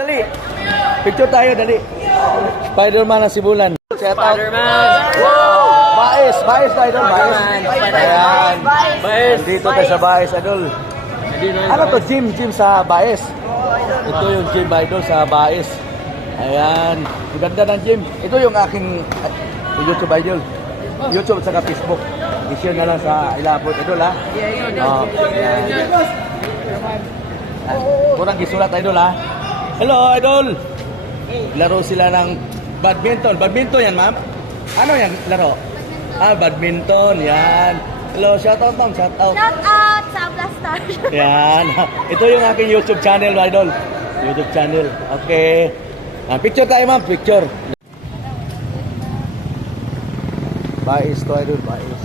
Dali. Picture tayo, dali. Spider-Man ang sibulan. Spider-Man! Baes, Baes tayo doon, Baes. Ayan. Baes. Dito tayo sa Baes, Idol. Ano to, gym, gym sa Baes. Ito yung gym, Idol, sa Baes. Ayan. Ganda ng gym. Ito yung aking YouTube, Idol. YouTube at Facebook. I-share na lang sa ilabot, Idol, ha? Oh, ayan. Ah, Kurang gisulat, Idol, ha? Hello, Idol! Laro sila ng badminton. Badminton yan, ma'am? Ano yan, laro? Ah, badminton, yan. Hello, shout out, ma'am, shout out. Shout out sa Blastar. Yan. Ito yung aking YouTube channel, Idol. YouTube channel. Okay. Ah, picture tayo, ma'am. Picture. Bais to, Idol. Bais.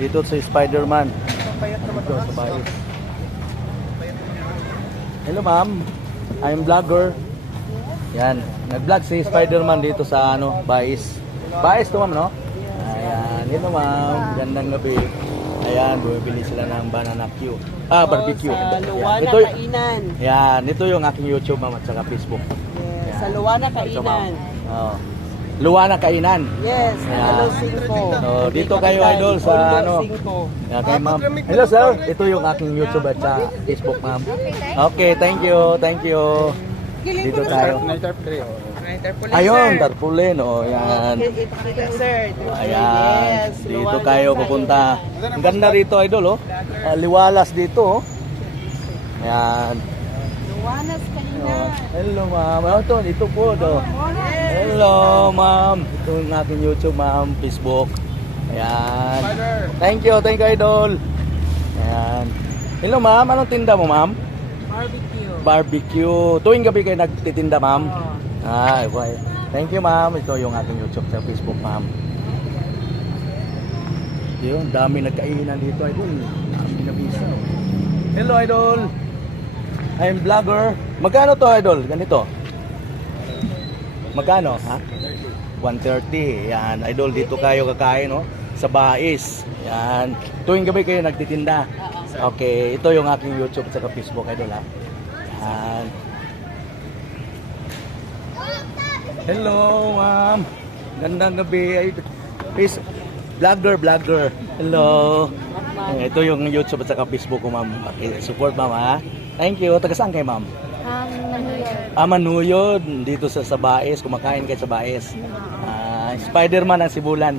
Dito sa Spider-Man. Dito sa Bais. Hello, ma'am. I'm vlogger. Yan. Nag-vlog si Spider-Man dito sa ano, Bais. Bais to, ma'am, no? Ayan. Hello, ma'am. Gandang gabi. Ayan, bumibili sila ng banana Q. Ah, barbecue. Sa. Luwana Ito, Kainan. yan. Ito yung aking YouTube, ma'am, at saka Facebook. Sa Luwana. Kainan. Oh. Luwana Kainan. Yes. Hello Cinco. So, dito kayo, idol, sa ano. Yan, kay ma'am. Hello, sir. Ito yung aking YouTube at sa Facebook, ma'am. Okay, thank you. Thank you. Dito tayo. Ayun, tarpulin. O, yan. Sir. Ayan. Dito kayo pupunta. Ang ganda rito, idol, oh. Ah, liwalas dito, oh. Ayan. Luwanas Kainan. Oh, Hello, ma'am. Oh, ito, dito po, do. Hello, ma'am. Ito yung aking YouTube, ma'am. Facebook. Ayan. Thank you, thank you, idol. Ayan. Hello, ma'am. Anong tinda mo, ma'am? Barbecue. Barbecue. Tuwing gabi kayo nagtitinda, ma'am? Oo. Ah, okay. Thank you, ma'am. Ito yung aking YouTube sa Facebook, ma'am. Yun, dami nagkainan dito, idol. Dami na bisa. Hello, idol. I'm vlogger. Magkano to, idol? Ganito. Magkano, ha? 130. Yan, idol, dito kayo kakain, no? Sa Bais. Yan. Tuwing gabi kayo nagtitinda. Okay, ito yung aking YouTube at Facebook, idol, ha? Yan. Hello, ma'am. Gandang gabi. Please, vlogger, vlogger. Hello. Ito yung YouTube at Facebook ko, ma'am. Okay, support, ma'am, ha? Thank you. Taga saan kayo, ma'am? Um, Manila. Ah, Manuyod. Dito sa Sabaes. Kumakain kayo sa Baes. Ah, Spider-Man ang sibulan.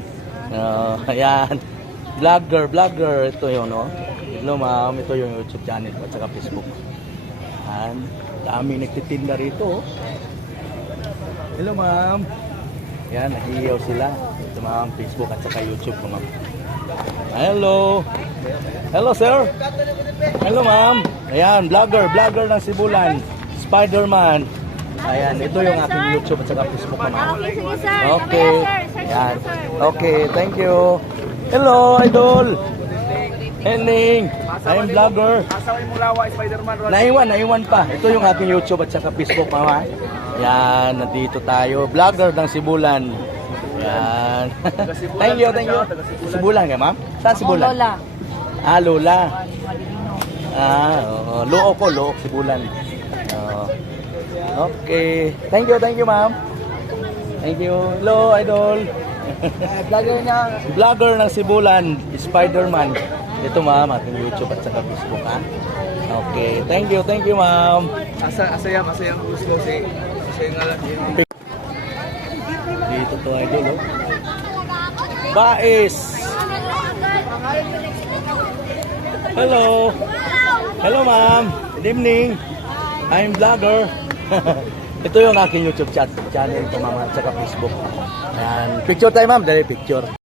Oh, ayan. Vlogger, vlogger. Ito yung, no? Hello, ma'am. Ito yung YouTube channel at saka Facebook. Ayan. Dami nagtitinda rito. Hello, ma'am. Yan, nag-iiyaw sila. Ito, ma'am, Facebook at saka YouTube ko, ma'am. Hello. Hello, sir. Hello, ma'am. Ayan, vlogger, vlogger ng Sibulan. Spider-Man. Ayan, ito yung aking YouTube at saka Facebook ko, ma'am. Okay, sige sir. Okay. Mamaya, sir. Search Yan. ko, sir. Okay, thank you. Hello, idol. Henning. I'm vlogger. Naiwan, naiwan pa. Ito yung aking YouTube at saka Facebook, mama. Yan, nandito tayo. Vlogger ng Sibulan. Yan. Thank you, thank you. Sibulan ka, ma'am? Saan Sibulan? Lola. Ah, Lola. Ah, oo. Loo ko, Loo, Sibulan. Oo. Okay. Thank you, thank you, ma'am. Thank you. Hello, idol. Vlogger niya. Vlogger ng Sibulan, Spider-Man. Ito ma'am, ating YouTube at saka Facebook ha. Okay, thank you, thank you ma'am. Asa asayam asayam gusto si asayam nga lang. Dito to idol oh. Bais. Hello. Hello ma'am. Good evening. I'm vlogger. Ito yung aking YouTube chat channel ko ma'am at saka Facebook. Ayan. Picture tayo ma'am, dali picture.